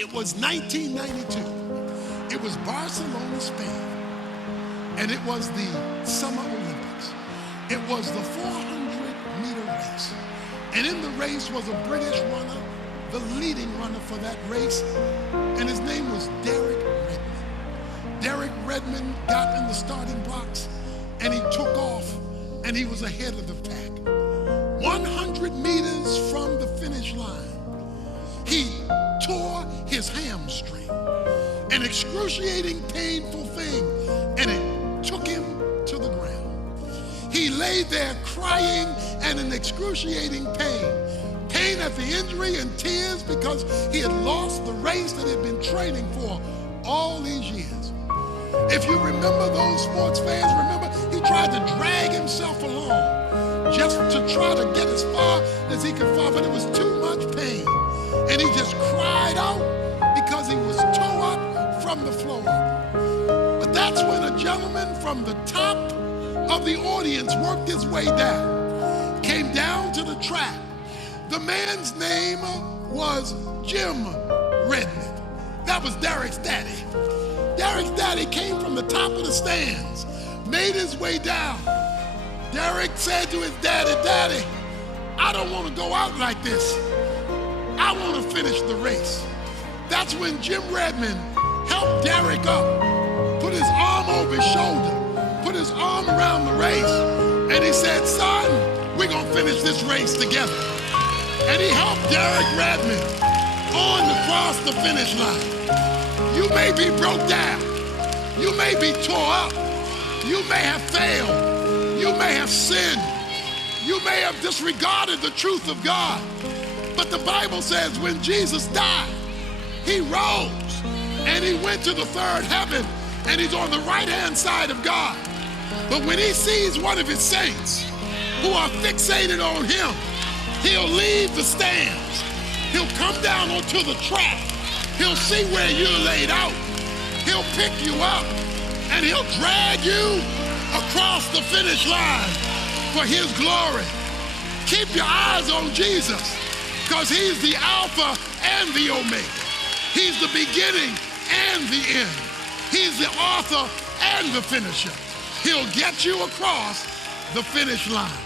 It was 1992. It was Barcelona, Spain. And it was the Summer Olympics. It was the 400-meter race. And in the race was a British runner, the leading runner for that race, and his name was Derek Redmond. Derek Redmond got in the starting blocks, and he took off, and he was ahead of the pack. 100 meters from the finish line, he tore his hamstring, an excruciating, painful thing, and it took him to the ground. He lay there crying and in excruciating pain at the injury and tears because he had lost the race that he had been training for all these years. If you remember those sports fans, remember he tried to drag himself along just to try to get as far as he could fall, but it was too much pain. And he just cried out because he was tore up from the floor up. But that's when a gentleman from the top of the audience worked his way down, came down to the track. The man's name was Jim Redmond. That was Derek's daddy. Derek's daddy came from the top of the stands, made his way down. Derek said to his daddy, "Daddy, I don't want to go out like this. I want to finish the race." That's when Jim Redmond helped Derek up, put his arm over his shoulder, put his arm around the race, and he said, "Son, we're going to finish this race together." And he helped Derek Redmond on across the finish line. You may be broke down. You may be tore up. You may have failed. You may have sinned. You may have disregarded the truth of God. But the Bible says when Jesus died, he rose and he went to the third heaven and he's on the right-hand side of God. But when he sees one of his saints who are fixated on him, he'll leave the stands. He'll come down onto the track. He'll see where you're laid out. He'll pick you up and he'll drag you across the finish line for his glory. Keep your eyes on Jesus, because he's the Alpha and the Omega. He's the beginning and the end. He's the author and the finisher. He'll get you across the finish line.